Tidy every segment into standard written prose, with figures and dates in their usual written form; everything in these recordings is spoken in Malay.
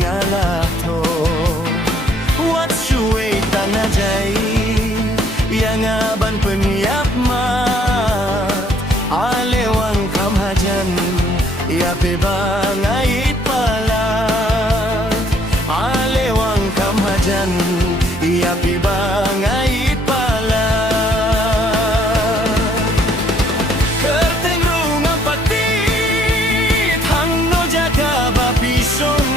ngalah to wat suwe tanah jai yang aban penyiap mat alewang kam hajan ya bebang ait palat alewang kam hajan ya bebang ait palat kerteng rungang patit hang no jaga bapisong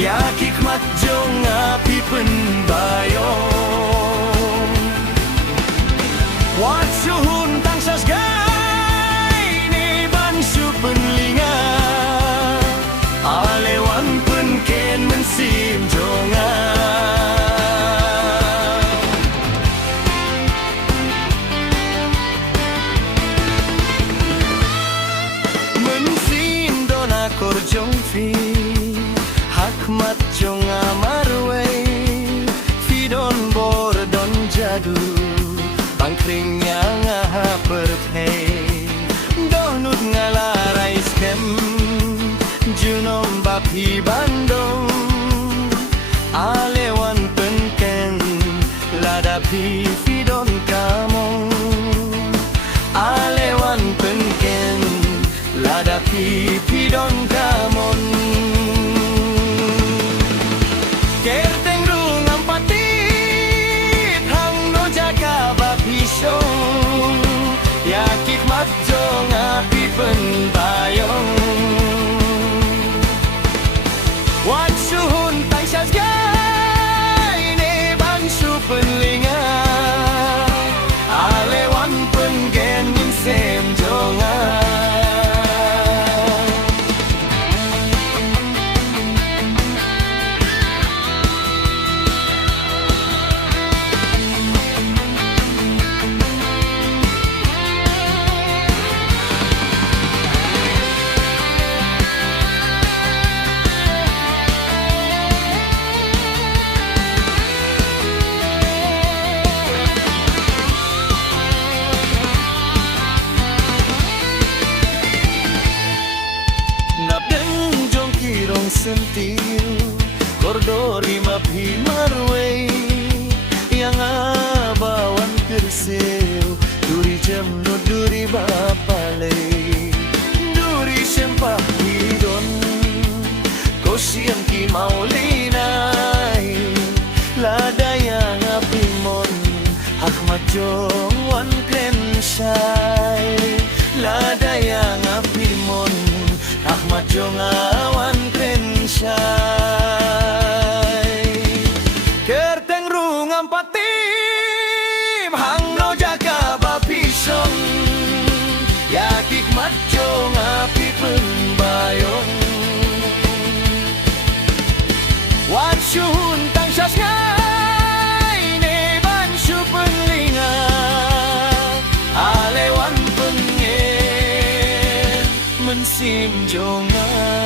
ya kikmat jong api penbayong wat suhun tang sasgai ni ban su penlinga alewan penken mensim jonga mensim dona korjong fi hakmat jong amarwe fidon bor don jadu bangkring yang aha perpay donut ngalarai skem junom bapi bandong alewan penken ladapi fidon kamong alewan penken ladapi fidon kamong kerteng rungang patit hang no jaga bapisong ya kikmat jong api penbayong wat suhun tang sasgai ne bang su penlinga alewan pengen min sem jonga sentiu kordori mapi marway yang abawan kerseu duri jam no duri bapale duri sempah hidon kosiang ki maulinai lada yang api mon hakmat jong wan kren shai lada yang api mon hakmat jong awan kerteng rungang patim hang no jaga bapisong ya kikmat jong api penbayong wat suhun tang sasgai ne ban su penlinga alewan pengen mensim jonga